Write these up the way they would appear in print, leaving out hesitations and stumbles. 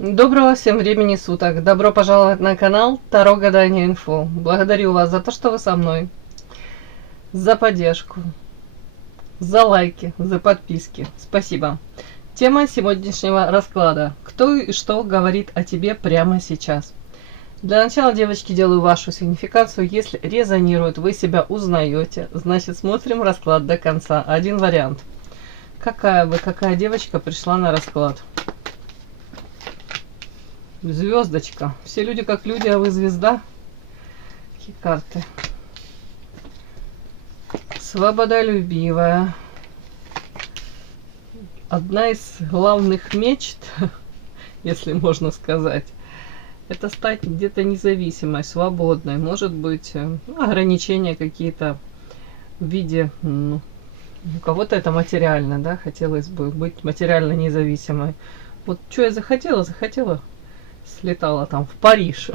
Доброго всем времени суток. Добро пожаловать на канал Таро Гадание Инфо. Благодарю вас за то, что вы со мной. За поддержку. За лайки, за подписки. Спасибо. Тема сегодняшнего расклада. Кто и что говорит о тебе прямо сейчас? Для начала, девочки, делаю вашу сигнификацию. Если резонирует, вы себя узнаете, значит смотрим расклад до конца. Один вариант. Какая девочка пришла на расклад? Звездочка. Все люди как люди, а вы звезда. Какие карты? Свободолюбивая. Одна из главных мечт, если можно сказать, это стать где-то независимой, свободной. Может быть, ограничения какие-то в виде, у кого-то это материально, да, хотелось бы быть материально независимой. Вот что я захотела, слетала там в Париж,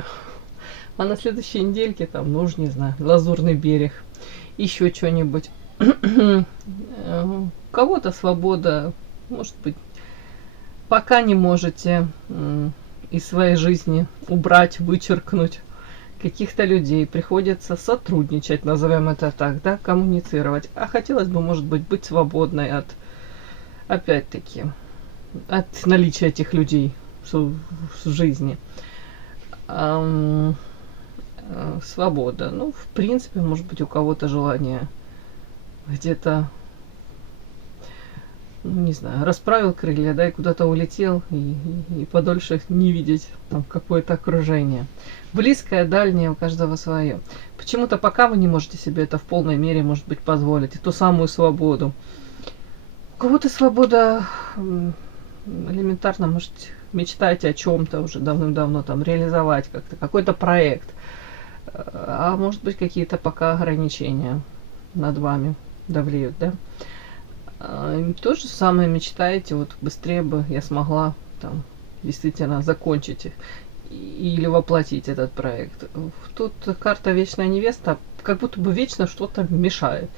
а на следующей недельке там, ну уж не знаю, Лазурный берег, еще что-нибудь. У кого-то свобода, может быть, пока не можете из своей жизни убрать, вычеркнуть каких-то людей, приходится сотрудничать, назовем это так, да, коммуницировать. А хотелось бы, может быть свободной от, опять-таки, от наличия этих людей в жизни. Свобода. Ну, в принципе, может быть, у кого-то желание где-то, не знаю, расправил крылья, да, и куда-то улетел, и подольше не видеть там какое-то окружение. Близкое, дальнее, у каждого свое. Почему-то пока вы не можете себе это в полной мере, может быть, позволить, ту самую свободу. У кого-то свобода элементарно, может, мечтаете о чем-то уже давным-давно, там, реализовать как-то, какой-то проект. А может быть, какие-то пока ограничения над вами давлеют, да? То же самое мечтаете, вот быстрее бы я смогла там действительно закончить или воплотить этот проект. Тут карта Вечная Невеста, как будто бы вечно что-то мешает.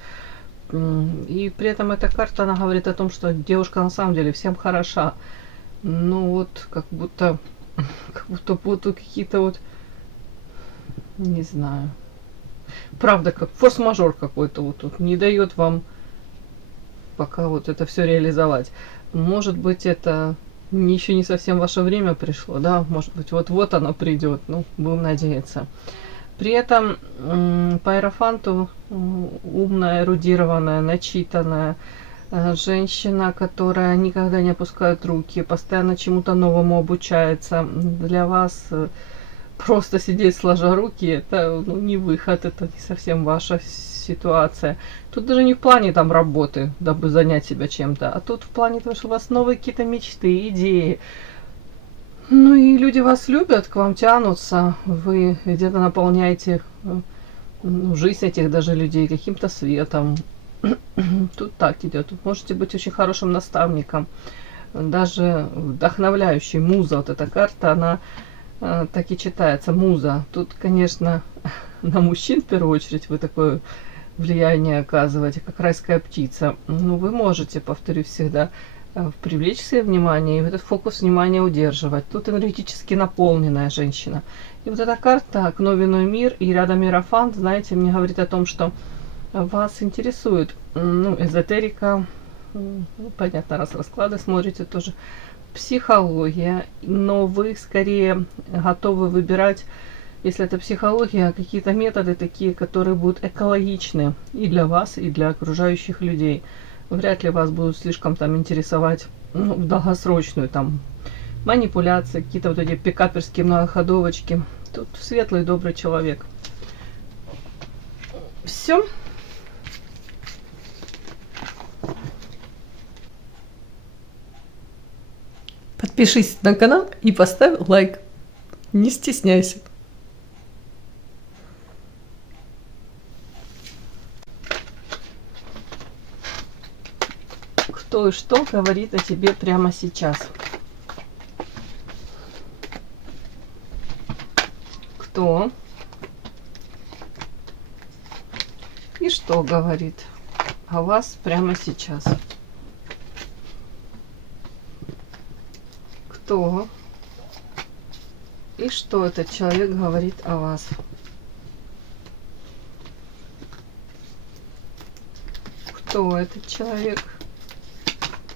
И при этом эта карта, она говорит о том, что девушка на самом деле всем хороша. Ну вот, как будто вот какие-то вот, не знаю. Правда, как форс-мажор какой-то вот тут не дает вам пока вот это все реализовать. Может быть, это еще не совсем ваше время пришло, да? Может быть, вот оно придет. Ну, будем надеяться. При этом по иерофанту умная, эрудированная, начитанная женщина, которая никогда не опускает руки, постоянно чему-то новому обучается. Для вас просто сидеть сложа руки, это не выход, это не совсем ваша ситуация. Тут даже не в плане там работы, дабы занять себя чем-то, а тут в плане того, что у вас новые какие-то мечты, идеи. Ну и люди вас любят, к вам тянутся, вы где-то наполняете жизнь этих даже людей каким-то светом. Тут так идет. Тут можете быть очень хорошим наставником, даже вдохновляющей. Муза, вот эта карта, она так и читается, муза. Тут, конечно, на мужчин в первую очередь вы такое влияние оказываете, как райская птица. Ну, вы можете, повторю всегда, привлечь себе внимание и этот фокус внимания удерживать. Тут энергетически наполненная женщина. И вот эта карта «Окно, вино, мир» и рядом иерофант, знаете, мне говорит о том, что вас интересует, эзотерика, понятно, раз расклады смотрите тоже, психология, но вы скорее готовы выбирать, если это психология, какие-то методы такие, которые будут экологичны и для вас, и для окружающих людей. Вряд ли вас будут слишком там интересовать в долгосрочную там манипуляции, какие-то вот эти пикаперские многоходовочки. Тут светлый, добрый человек. Все. Подпишись на канал и поставь лайк. Не стесняйся. Кто и что говорит о тебе прямо сейчас? Кто и что говорит о вас прямо сейчас? Кто И что этот человек говорит о вас? Кто этот человек?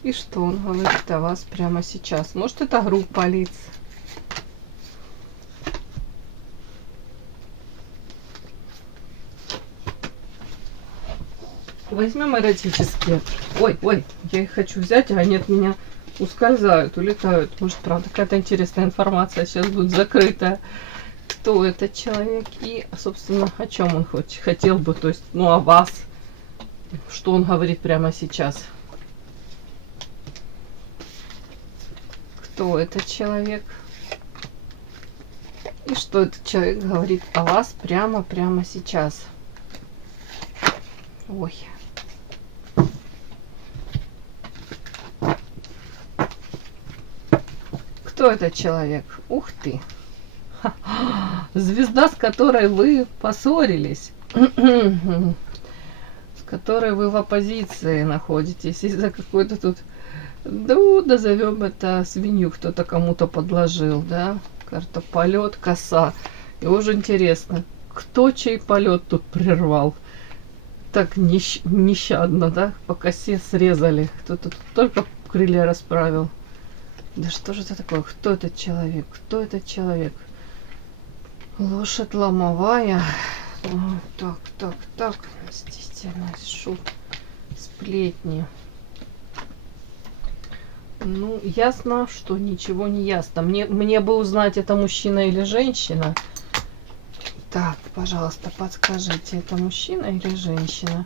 И что он говорит о вас прямо сейчас? Может, это группа лиц? Возьмем эротические. Ой, я их хочу взять, а они от меня ускользают, улетают. Может, правда, какая-то интересная информация сейчас будет закрытая. Кто этот человек и, собственно, о чем он хотел бы, то есть, ну, о вас. Что он говорит прямо сейчас. Кто этот человек? И что этот человек говорит о вас прямо сейчас. Ой. Кто этот человек? Ух ты. Звезда, с которой вы поссорились. С которой вы в оппозиции находитесь из-за какой-то тут, ну, назовем это свинью, кто-то кому-то подложил, да? Карта полет, коса. И уже интересно, кто чей полет тут прервал? Так нещадно, да? По косе срезали. Кто-то тут только крылья расправил. Да что же это такое? Кто этот человек? Кто этот человек? Лошадь ломовая. Так. Мстительность, шут, сплетни. Ну, ясно, что ничего не ясно. Мне бы узнать, это мужчина или женщина. Так, пожалуйста, подскажите, это мужчина или женщина?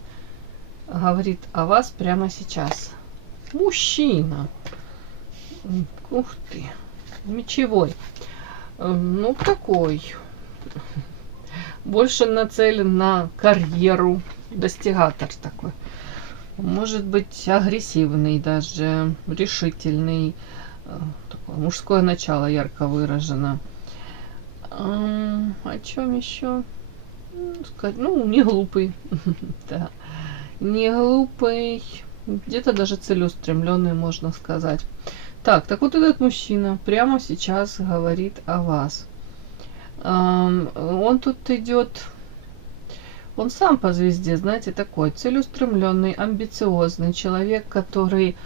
Говорит о вас прямо сейчас. Мужчина. Ух ты. Мечевой. Ну, такой. Больше нацелен на карьеру. Достигатор такой. Может быть, агрессивный даже, решительный. Такое мужское начало ярко выражено. О чем еще? Ну, не глупый. Да. Не глупый. Где-то даже целеустремленный, можно сказать. Так вот этот мужчина прямо сейчас говорит о вас. Он тут идет, он сам по звезде, знаете, такой целеустремленный, амбициозный человек, который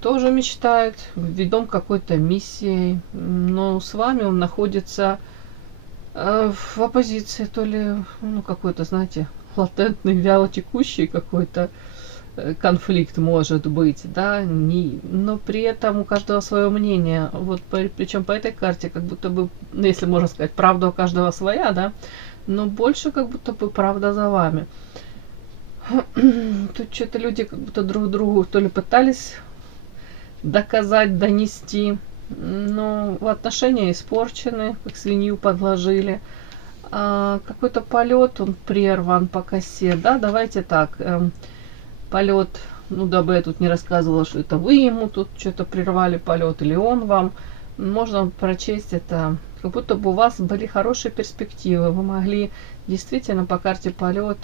тоже мечтает, ведом какой-то миссией, но с вами он находится в оппозиции, то ли, ну, какой-то, знаете, латентный, вялотекущий какой-то конфликт может быть, да, но при этом у каждого свое мнение, вот причем по этой карте как будто бы, ну, если можно сказать, правда у каждого своя, да, но больше как будто бы правда за вами. Тут что-то люди как будто друг другу то ли пытались доказать, донести, но отношения испорчены, как свинью подложили. Какой-то полет, он прерван по косе, да, давайте так, полет, ну, дабы я тут не рассказывала, что это вы ему тут что-то прервали полет, или он вам, можно прочесть это, как будто бы у вас были хорошие перспективы, вы могли действительно по карте полет,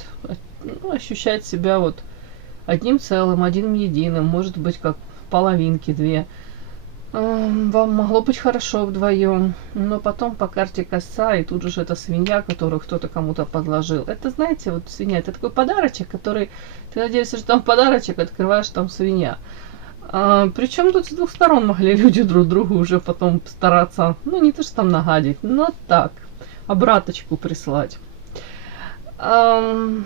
ну, ощущать себя вот одним целым, одним единым, может быть, как половинки две. Вам могло быть хорошо вдвоем, но потом по карте коса, и тут же эта свинья, которую кто-то кому-то подложил. Это, знаете, вот свинья, это такой подарочек, который, ты надеешься, что там подарочек, открываешь, там свинья. Причем тут с двух сторон могли люди друг другу уже потом стараться, ну, не то что там нагадить, но так, обраточку прислать. Ну,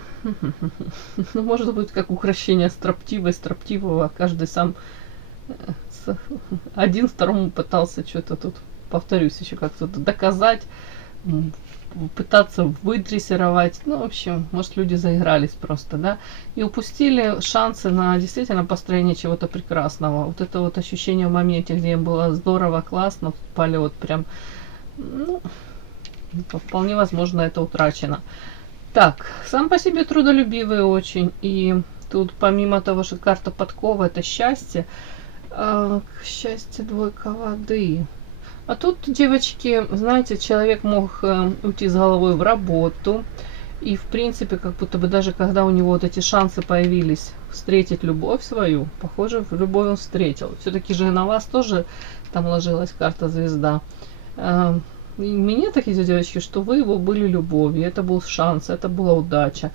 может быть, как укрощение строптивого, каждый сам один второму пытался что-то тут, повторюсь, еще как-то доказать, пытаться выдрессировать. Ну, в общем, может, люди заигрались просто, да, и упустили шансы на действительно построение чего-то прекрасного. Вот это вот ощущение в моменте, где им было здорово, классно, полет прям, ну, вполне возможно, это утрачено. Так, сам по себе трудолюбивый очень, и тут помимо того, что карта подкова, это счастье, счастье, двойка воды. А тут, девочки, знаете, человек мог уйти с головой в работу. И, в принципе, как будто бы даже когда у него вот эти шансы появились встретить любовь свою, похоже, в любовь он встретил. Все-таки же на вас тоже там ложилась карта звезда. И мне так идет, девочки, что вы его были любовью, это был шанс, это была удача.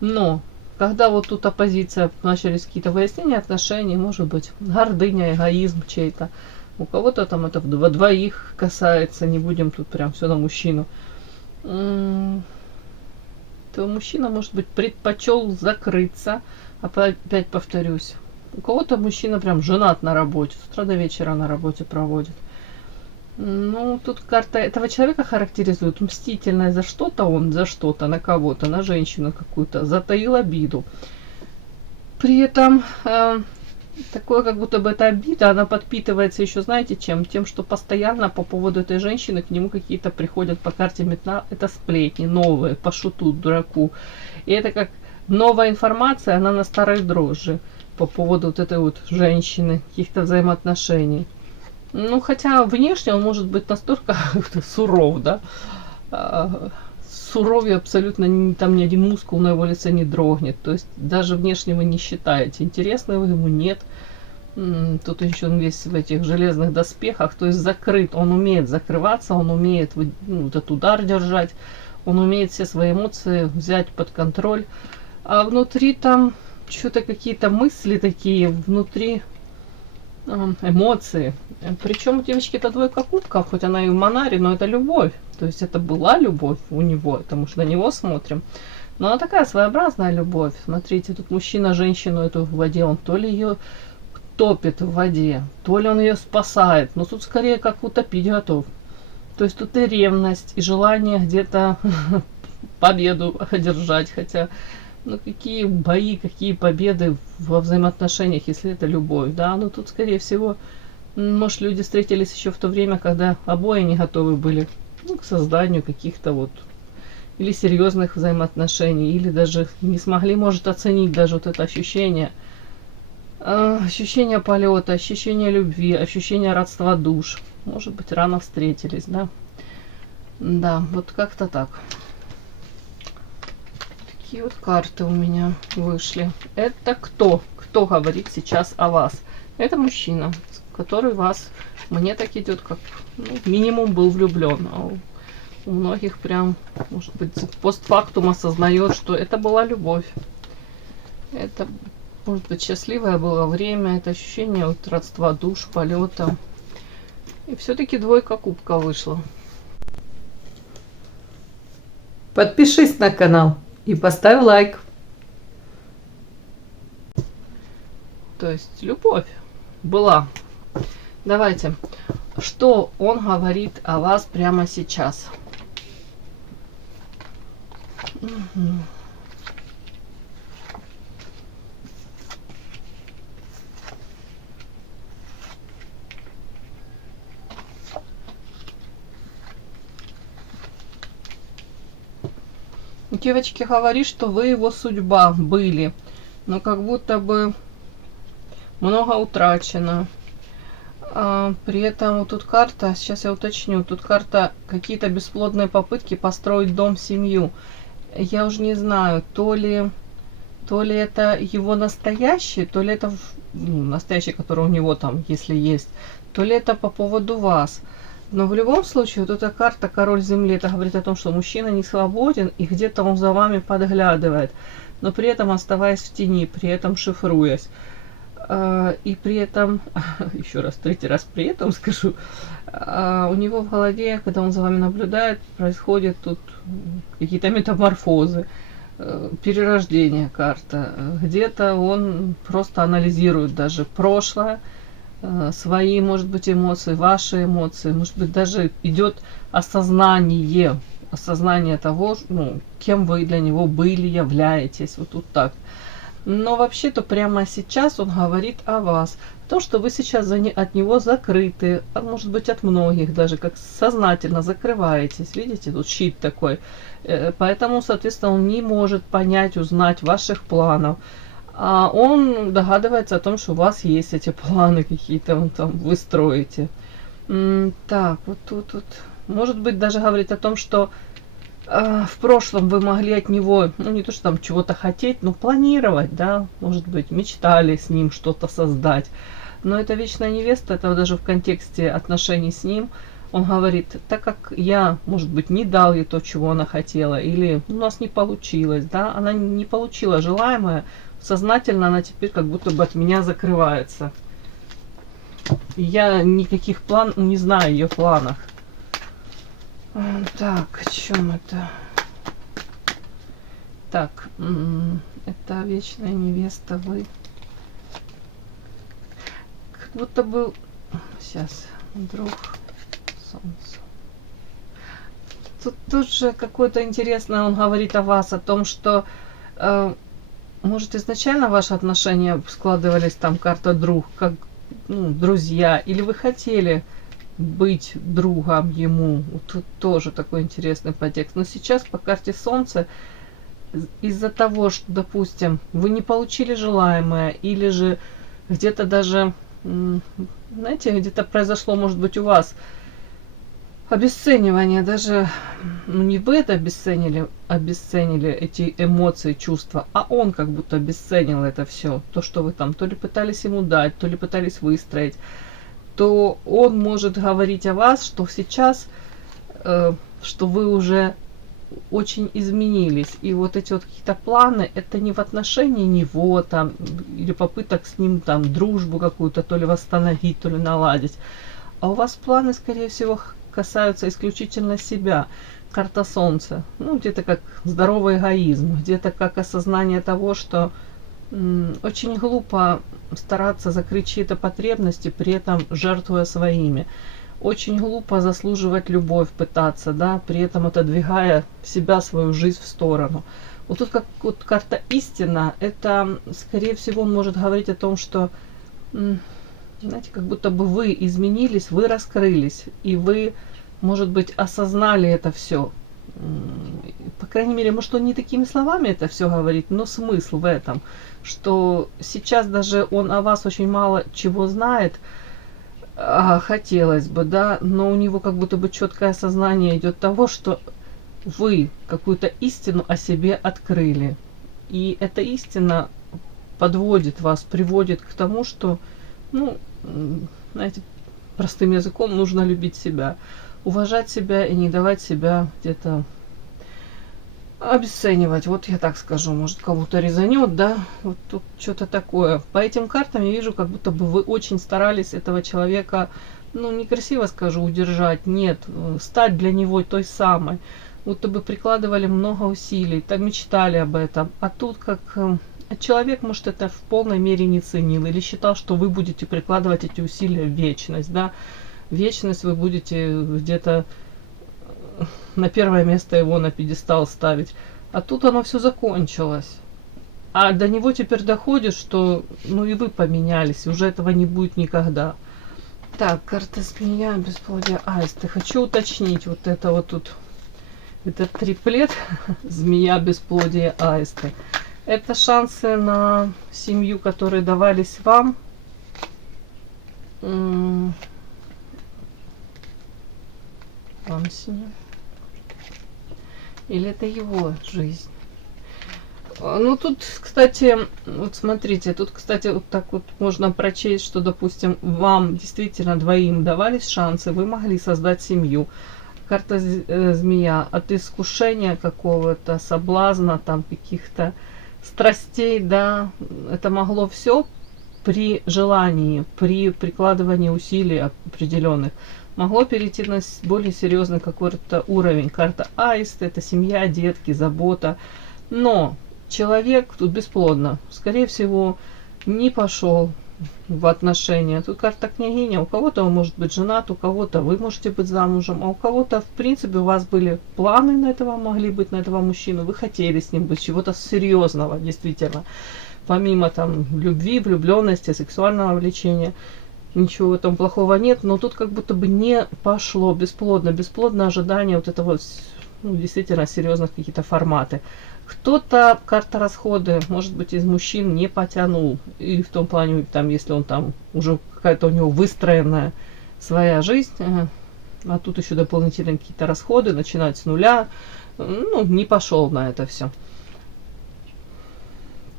Но когда вот тут оппозиция, начались какие-то выяснения отношений, может быть, гордыня, эгоизм чей-то, у кого-то там это двоих касается, не будем тут прям все на мужчину, то мужчина, может быть, предпочел закрыться. Опять повторюсь, у кого-то мужчина прям женат на работе, с утра до вечера на работе проводит. Ну, тут карта этого человека характеризует мстительность за что-то, он за что-то, на кого-то, на женщину какую-то, затаил обиду. При этом такое, как будто бы эта обида, она подпитывается еще, знаете, чем? Тем, что постоянно по поводу этой женщины к нему какие-то приходят по карте метна, это сплетни новые, по шуту, дураку. И это как новая информация, она на старой дрожжи по поводу вот этой вот женщины, каких-то взаимоотношений. Ну, хотя внешне он может быть настолько суров, да, суровее абсолютно, там ни один мускул на его лице не дрогнет. То есть даже внешне вы не считаете, интересно вы ему, нет. Тут еще он весь в этих железных доспехах, то есть закрыт. Он умеет закрываться, он умеет этот удар держать, он умеет все свои эмоции взять под контроль. А внутри там что-то какие-то мысли такие, внутри эмоции. Причем у девочки это двойка кубков, хоть она и в Монаре, но это любовь. То есть это была любовь у него, потому что на него смотрим. Но она такая своеобразная любовь. Смотрите, тут мужчина женщину эту в воде, он то ли ее топит в воде, то ли он ее спасает. Но тут скорее как утопить готов. То есть тут и ревность, и желание где-то победу одержать. Хотя, ну какие бои, какие победы во взаимоотношениях, если это любовь, да? Но тут, скорее всего, может, люди встретились еще в то время, когда обои не готовы были к созданию каких-то вот или серьезных взаимоотношений, или даже не смогли, может, оценить даже вот это ощущение, ощущение полета, ощущение любви, ощущение родства душ. Может быть, рано встретились, да? Да, вот как-то так. Такие вот карты у меня вышли. Это кто? Кто говорит сейчас о вас? Это мужчина, который вас, мне так идет, как минимум был влюблен. А у многих прям, может быть, постфактум осознает, что это была любовь. Это, может быть, счастливое было время, это ощущение вот родства душ, полета. И все-таки двойка кубка вышла. Подпишись на канал и поставь лайк. То есть любовь была. Давайте, что он говорит о вас прямо сейчас? Угу. Девочки, говорит, что вы его судьба были, но как будто бы много утрачено. При этом вот тут карта, сейчас я уточню, тут карта какие-то бесплодные попытки построить дом, семью. Я уже не знаю, то ли это его настоящий, то ли это настоящий, который у него там, если есть, то ли это по поводу вас. Но в любом случае, вот эта карта Король Земли, это говорит о том, что мужчина не свободен, и где-то он за вами подглядывает, но при этом оставаясь в тени, при этом шифруясь. И при этом, еще раз, третий раз при этом скажу, у него в голове, когда он за вами наблюдает, происходят тут какие-то метаморфозы, перерождение карта. Где-то он просто анализирует даже прошлое, свои, может быть, эмоции, ваши эмоции, может быть, даже идет осознание того, кем вы для него были, являетесь, вот тут так. Но вообще-то прямо сейчас он говорит о вас. То, что вы сейчас от него закрыты, а может быть от многих даже, как сознательно закрываетесь. Видите, тут щит такой. Поэтому, соответственно, он не может понять, узнать ваших планов. А он догадывается о том, что у вас есть эти планы какие-то, вы строите. Так, вот тут вот. Может быть, даже говорит о том, что в прошлом вы могли от него, не то что там чего-то хотеть, но планировать, да, может быть, мечтали с ним что-то создать. Но это вечная невеста, это даже в контексте отношений с ним, Он говорит, так как я, может быть, не дал ей то, чего она хотела, или у нас не получилось, да, она не получила желаемое, сознательно она теперь как будто бы от меня закрывается. И я никаких планов, не знаю о ее планах. Так, о чем это? Так, это вечная невеста, вы. Как будто бы... Сейчас, друг солнца. Тут тоже какое-то интересное, он говорит о вас, о том, что... может, изначально ваши отношения складывались, там, карта друг, как, ну, друзья, или вы хотели быть другом ему. Вот тут тоже такой интересный подтекст. Но сейчас по карте Солнца из-за того, что, допустим, вы не получили желаемое, или же где-то даже, знаете, где-то произошло, может быть, у вас обесценивание, даже, ну, не вы это обесценили эти эмоции, чувства, а он как будто обесценил это все, то, что вы там то ли пытались ему дать, то ли пытались выстроить, то он может говорить о вас, что сейчас, что вы уже очень изменились. И вот эти вот какие-то планы, это не в отношении него там, или попыток с ним там дружбу какую-то то ли восстановить, то ли наладить. А у вас планы, скорее всего, касаются исключительно себя. Карта Солнца. Ну, где-то как здоровый эгоизм, где-то как осознание того, что очень глупо стараться закрыть чьи-то потребности, при этом жертвуя своими. Очень глупо заслуживать любовь, пытаться, да, при этом отодвигая себя, свою жизнь в сторону. Вот тут как вот карта истина, это, скорее всего, он может говорить о том, что, знаете, как будто бы вы изменились, вы раскрылись, и вы, может быть, осознали это все. По крайней мере, может, он не такими словами это все говорит, но смысл в этом, что сейчас даже он о вас очень мало чего знает, хотелось бы, да, но у него как будто бы четкое осознание идет того, что вы какую-то истину о себе открыли. И эта истина подводит вас, приводит к тому, что, ну, знаете, простым языком нужно любить себя, уважать себя и не давать себя где-то обесценивать. Вот я так скажу, может, кого-то резанет, да, вот тут что-то такое. По этим картам я вижу, как будто бы вы очень старались этого человека, ну, некрасиво скажу, удержать, нет, стать для него той самой. Будто бы прикладывали много усилий, так мечтали об этом. А тут как человек, может, это в полной мере не ценил или считал, что вы будете прикладывать эти усилия в вечность, да. Вечность вы будете где-то на первое место его на пьедестал ставить. А тут оно все закончилось. А до него теперь доходит, что ну и вы поменялись, уже этого не будет никогда. Так, карта змея, бесплодие, аисты. Хочу уточнить вот это вот тут. Этот триплет, змея, бесплодие, аисты. Это шансы на семью, которые давались вам. Вам семья. Или это его жизнь? Ну, тут, кстати, вот смотрите, тут, кстати, вот так вот можно прочесть, что, допустим, вам действительно двоим давались шансы, вы могли создать семью. Карта змея от искушения какого-то, соблазна, там, каких-то страстей, да, это могло все при желании, при прикладывании усилий определенных, могло перейти на более серьезный какой-то уровень. Карта аист, это семья, детки, забота. Но человек тут бесплодно, скорее всего, не пошел в отношения. Тут карта княгиня. У кого-то он может быть женат, у кого-то вы можете быть замужем, а у кого-то, в принципе, у вас были планы на этого, могли быть на этого мужчину. Вы хотели с ним быть, чего-то серьезного, действительно. Помимо там любви, влюбленности, сексуального влечения. Ничего в этом плохого нет, но тут как будто бы не пошло, бесплодно ожидание вот этого, ну, действительно серьезных какие-то форматы. Кто-то, карта расходы, может быть, из мужчин не потянул, и в том плане, там, если он там уже какая-то у него выстроенная своя жизнь, а тут еще дополнительные какие-то расходы, начинать с нуля, ну, не пошел на это все.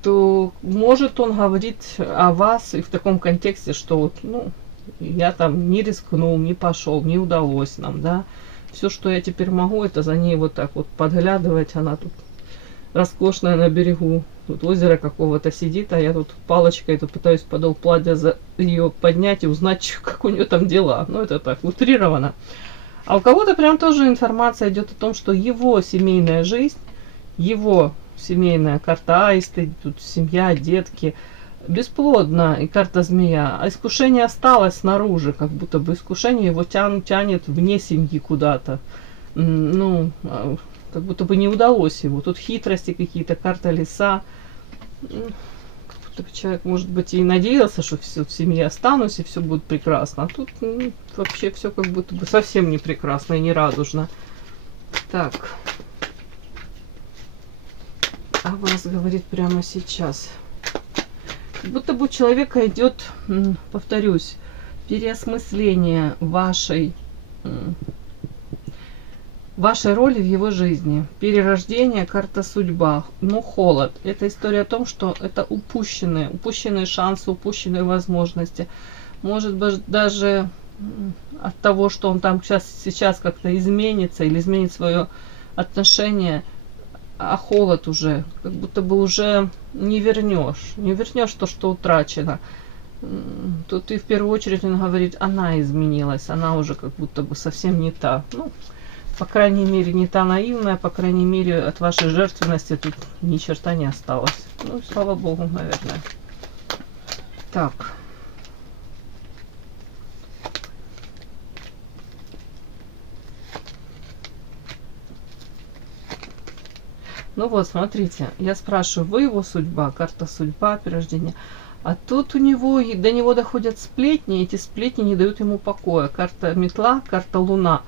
То может он говорить о вас и в таком контексте, что вот, ну, я там не рискнул, не пошел, не удалось нам, да. Все, что я теперь могу, это за ней вот так вот подглядывать. Она тут роскошная на берегу, тут озеро какого-то сидит, а я тут палочкой тут пытаюсь подол платья за ее поднять и узнать, как у нее там дела. Ну, это так, утрировано. А у кого-то прям тоже информация идет о том, что его семейная жизнь, его семейная карта аисты, тут семья, детки, бесплодна, и карта змея. А искушение осталось снаружи, как будто бы искушение его тянет вне семьи куда-то. Ну, как будто бы не удалось его. Тут хитрости какие-то, карта лиса. Как будто бы человек, может быть, и надеялся, что все в семье останусь, и все будет прекрасно. А тут вообще все как будто бы совсем не прекрасно и не радужно. Так. А вас говорит прямо сейчас. Как будто бы у человека идет, повторюсь, переосмысление вашей роли в его жизни. Перерождение, карта судьба, но холод. Это история о том, что это упущенные шансы, упущенные возможности. Может быть, даже от того, что он там сейчас как-то изменится или изменит свое отношение, а холод уже, как будто бы уже не вернешь то, что утрачено. Тут и в первую очередь он говорит, она изменилась, она уже как будто бы совсем не та. Ну, по крайней мере, не та наивная, по крайней мере, от вашей жертвенности тут ни черта не осталось. Ну, слава богу, наверное. Так. Ну вот, смотрите, я спрашиваю, вы его судьба, карта судьба, перерождение. А тут до него доходят сплетни, и эти сплетни не дают ему покоя. Карта метла, карта луна.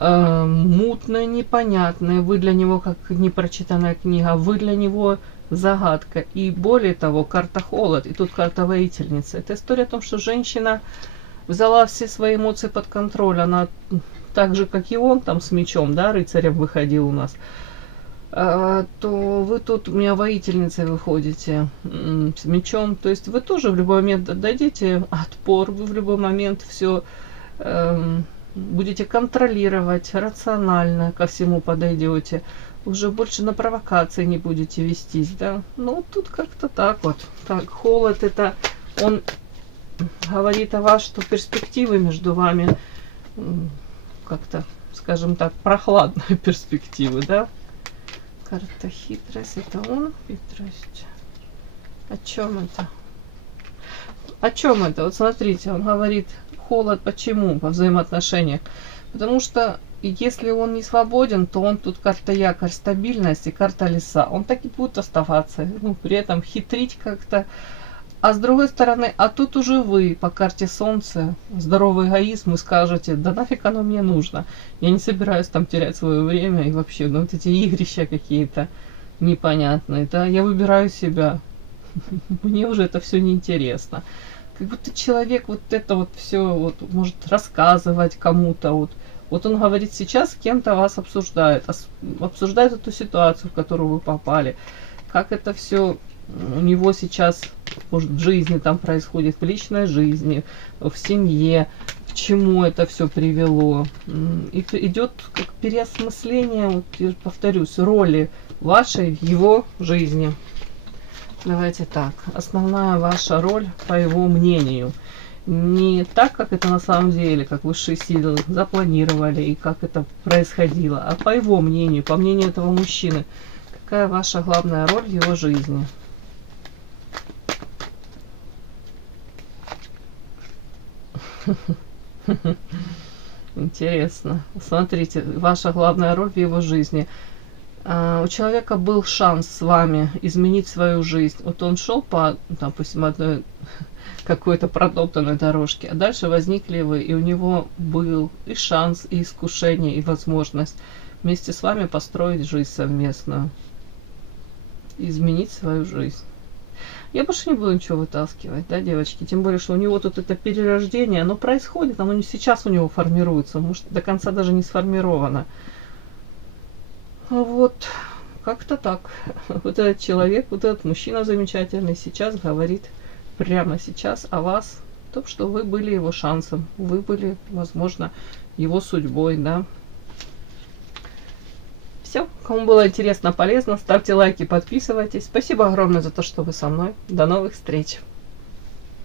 Мутная, непонятная. Вы для него как непрочитанная книга, вы для него загадка. И более того, карта холод, и тут карта воительница. Это история о том, что женщина взяла все свои эмоции под контроль. Она так же, как и он, там с мечом, да, рыцарем выходил у нас. То вы тут у меня воительницей выходите с мечом. То есть вы тоже в любой момент дадите отпор, вы в любой момент все будете контролировать, рационально ко всему подойдете. Уже больше на провокации не будете вестись, да. Ну, тут как-то так вот. Так, холод это, он говорит о вас, что перспективы между вами как-то, скажем так, прохладные перспективы, да. Карта хитрость, это он, хитрость. О чем это? О чем это? Вот смотрите, он говорит холод, почему во взаимоотношениях? Потому что если он не свободен, то он тут карта якорь, стабильность и карта лиса. Он так и будет оставаться, ну, при этом хитрить как-то. А с другой стороны, а тут уже вы по карте солнца, здоровый эгоизм, вы скажете, да нафиг оно мне нужно. Я не собираюсь там терять свое время и вообще, ну вот эти игрища какие-то непонятные, да, я выбираю себя. Мне уже это все неинтересно. Как будто человек вот это вот все вот может рассказывать кому-то. Вот он говорит, сейчас с кем-то вас обсуждает эту ситуацию, в которую вы попали. Как это все у него сейчас, может, в жизни там происходит, в личной жизни, в семье, к чему это все привело. И идет как переосмысление, вот, я повторюсь, роли вашей в его жизни. Давайте так. Основная ваша роль, по его мнению. Не так, как это на самом деле, как высшие силы запланировали и как это происходило, а по его мнению, по мнению этого мужчины. Какая ваша главная роль в его жизни? Интересно. Смотрите, ваша главная роль в его жизни. У человека был шанс с вами изменить свою жизнь. Вот он шел по, допустим, одной какой-то протоптанной дорожке, а дальше возникли вы, и у него был и шанс, и искушение, и возможность вместе с вами построить жизнь совместную, изменить свою жизнь. Я больше не буду ничего вытаскивать, да, девочки? Тем более, что у него тут это перерождение, оно происходит, оно не сейчас у него формируется, может, до конца даже не сформировано. Вот, как-то так. Вот этот человек, вот этот мужчина замечательный сейчас говорит прямо сейчас о вас том, что вы были его шансом, вы были, возможно, его судьбой, да. Все, кому было интересно, полезно, ставьте лайки, подписывайтесь. Спасибо огромное за то, что вы со мной. До новых встреч!